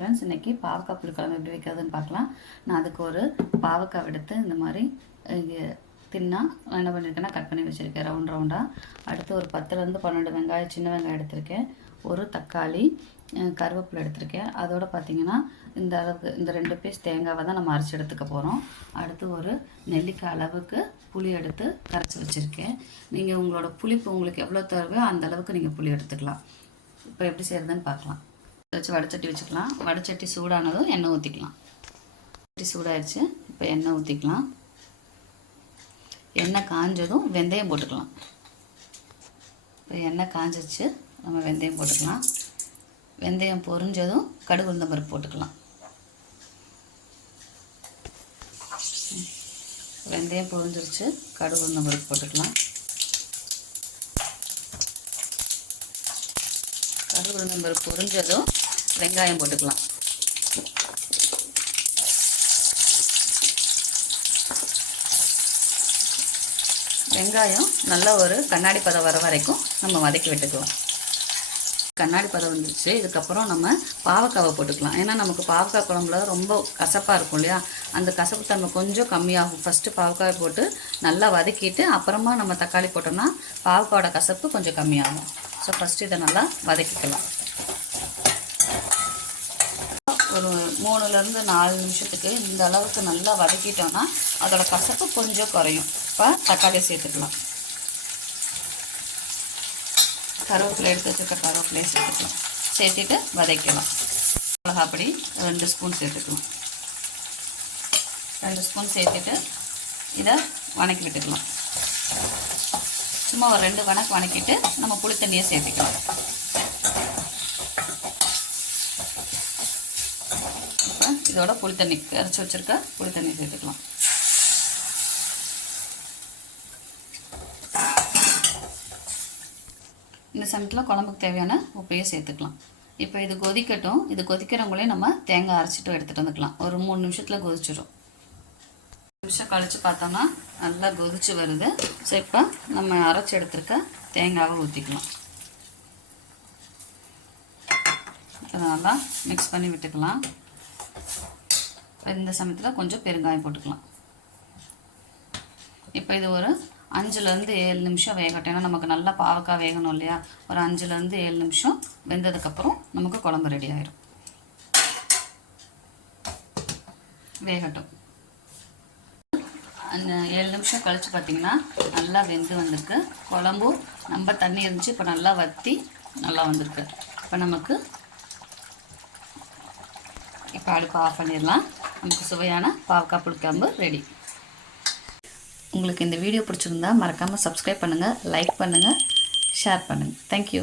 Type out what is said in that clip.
Friends இன்றைக்கி பாவக்காய் புளிக்குழம்பு எப்படி வைக்கிறதுன்னு பார்க்கலாம். நான் அதுக்கு ஒரு பாவக்காய் எடுத்து இந்த மாதிரி தின்னா என்ன பண்ணியிருக்கேன்னா கட் பண்ணி வச்சுருக்கேன் ரவுண்ட் ரவுண்டாக அடுத்து ஒரு பத்துலேருந்து பன்னெண்டு வெங்காயம் சின்ன வெங்காயம் எடுத்திருக்கேன். ஒரு தக்காளி கருவேப்பிலை எடுத்திருக்கேன். அதோடு பார்த்தீங்கன்னா இந்த அளவுக்கு இந்த ரெண்டு பீஸ் தேங்காவை தான் நம்ம அரைச்சி எடுத்துக்க போகிறோம் அடுத்து ஒரு நெல்லிக்காய் அளவுக்கு புளி எடுத்து கரைச்சி வச்சுருக்கேன். நீங்கள் உங்களோட புளிப்பு உங்களுக்கு எவ்வளோ தேவையோ அந்த அளவுக்கு நீங்கள் புளி எடுத்துக்கலாம். இப்போ எப்படி செய்கிறதுன்னு பார்க்கலாம். வச்சு வடைச்சட்டி வச்சுக்கலாம். வடைச்சட்டி சூடானதும் எண்ணெய் ஊற்றிக்கலாம் சட்டி சூடாயிருச்சு. இப்போ எண்ணெய் ஊற்றிக்கலாம் எண்ணெய் காஞ்சதும் வெந்தயம் போட்டுக்கலாம். இப்போ எண்ணெய் காஞ்சிச்சு நம்ம வெந்தயம் போட்டுக்கலாம். வெந்தயம் பொரிஞ்சதும் கடுகு உளுந்த பருப்பு போட்டுக்கலாம். வெந்தயம் பொரிஞ்சிருச்சு. கடுகு உளுந்த பருப்பு போட்டுக்கலாம். கடுகு உளுந்த பருப்பு பொரிஞ்சதும் வெங்காயம் போட்டுக்கலாம். வெங்காயம் நல்ல ஒரு கண்ணாடி பதம் வர வரைக்கும் நம்ம வதக்கி விட்டுக்கலாம். கண்ணாடி பதம் வந்துருச்சு. இதுக்கப்புறம் நம்ம பாவக்காவை போட்டுக்கலாம். ஏன்னா நமக்கு பாவக்காய் குழம்புல ரொம்ப கசப்பாக இருக்கும் இல்லையா? அந்த கசப்பு தன்மை கொஞ்சம் கம்மியாகும். ஃபஸ்ட்டு பாவக்காயை போட்டு நல்லா வதக்கிட்டு அப்புறமா நம்ம தக்காளி போட்டோம்னா பாவக்காயோட கசப்பு கொஞ்சம் கம்மியாகும். ஸோ ஃபஸ்ட்டு இதை நல்லா வதக்கிக்கலாம். ஒரு மூணுலேருந்து நாலு நிமிஷத்துக்கு இந்த அளவுக்கு நல்லா வதக்கிட்டோம்னா அதோட கசப்பு கொஞ்சம் குறையும். இப்போ தக்காளி சேர்த்துக்கலாம். கருவேப்பிலை எடுத்து வச்சுருக்க கருவேப்பிலையை சேர்த்துக்கலாம். சேர்த்துட்டு வதக்கலாம். மிளகாப்பொடி ரெண்டு ஸ்பூன் சேர்த்துக்கலாம். ரெண்டு ஸ்பூன் சேர்த்துட்டு இதை வணக்கி விட்டுக்கலாம். சும்மா ஒரு ரெண்டு வணக்கு வணக்கிட்டு நம்ம புளி தண்ணியை சேர்த்துக்கலாம் இப்போ இதோட புளி தண்ணி அரைச்சி வச்சுருக்க புளி தண்ணி சேர்த்துக்கலாம். இந்த சமயத்தில் குழம்புக்கு தேவையான உப்பையும் சேர்த்துக்கலாம். இப்போ இது கொதிக்கட்டும். இது கொதிக்கிறவங்களே நம்ம தேங்காய் அரைச்சிட்டு எடுத்துகிட்டு வந்துக்கலாம். ஒரு மூணு நிமிஷத்தில் கொதிச்சிடும் நிமிஷம் கழித்து பார்த்தோம்னா நல்லா கொதிச்சு வருது. ஸோ இப்போ நம்ம அரைச்சி எடுத்துருக்க தேங்காவை ஊற்றிக்கலாம் அதை நல்லா மிக்ஸ் பண்ணி விட்டுக்கலாம். இந்த சமயத்தில் கொஞ்சம் பெருங்காயம் போட்டுக்கலாம். இப்போ இது ஒரு அஞ்சுலேருந்து ஏழு நிமிஷம் வேகட்டும். ஏன்னா நமக்கு நல்லா பாவக்காய் வேகணும் இல்லையா? ஒரு அஞ்சுலேருந்து ஏழு நிமிஷம் வெந்ததுக்கப்புறம் நமக்கு குழம்பு ரெடி ஆயிடும் வேகட்டும். ஏழு நிமிஷம் கழித்து பார்த்தீங்கன்னா நல்லா வெந்து வந்திருக்கு. குழம்பும் நம்ம தண்ணி இருந்துச்சு. இப்போ நல்லா வற்றி நல்லா வந்திருக்கு. இப்போ நமக்கு இப்போ அடுப்பு ஆஃப் பண்ணிடலாம். நமக்கு சுவையான பாவக்காய் புளிக்காம்பு ரெடி உங்களுக்கு இந்த வீடியோ பிடிச்சிருந்தா மறக்காமல் சப்ஸ்கிரைப் பண்ணுங்கள் லைக் பண்ணுங்கள் ஷேர் பண்ணுங்கள் தேங்க்யூ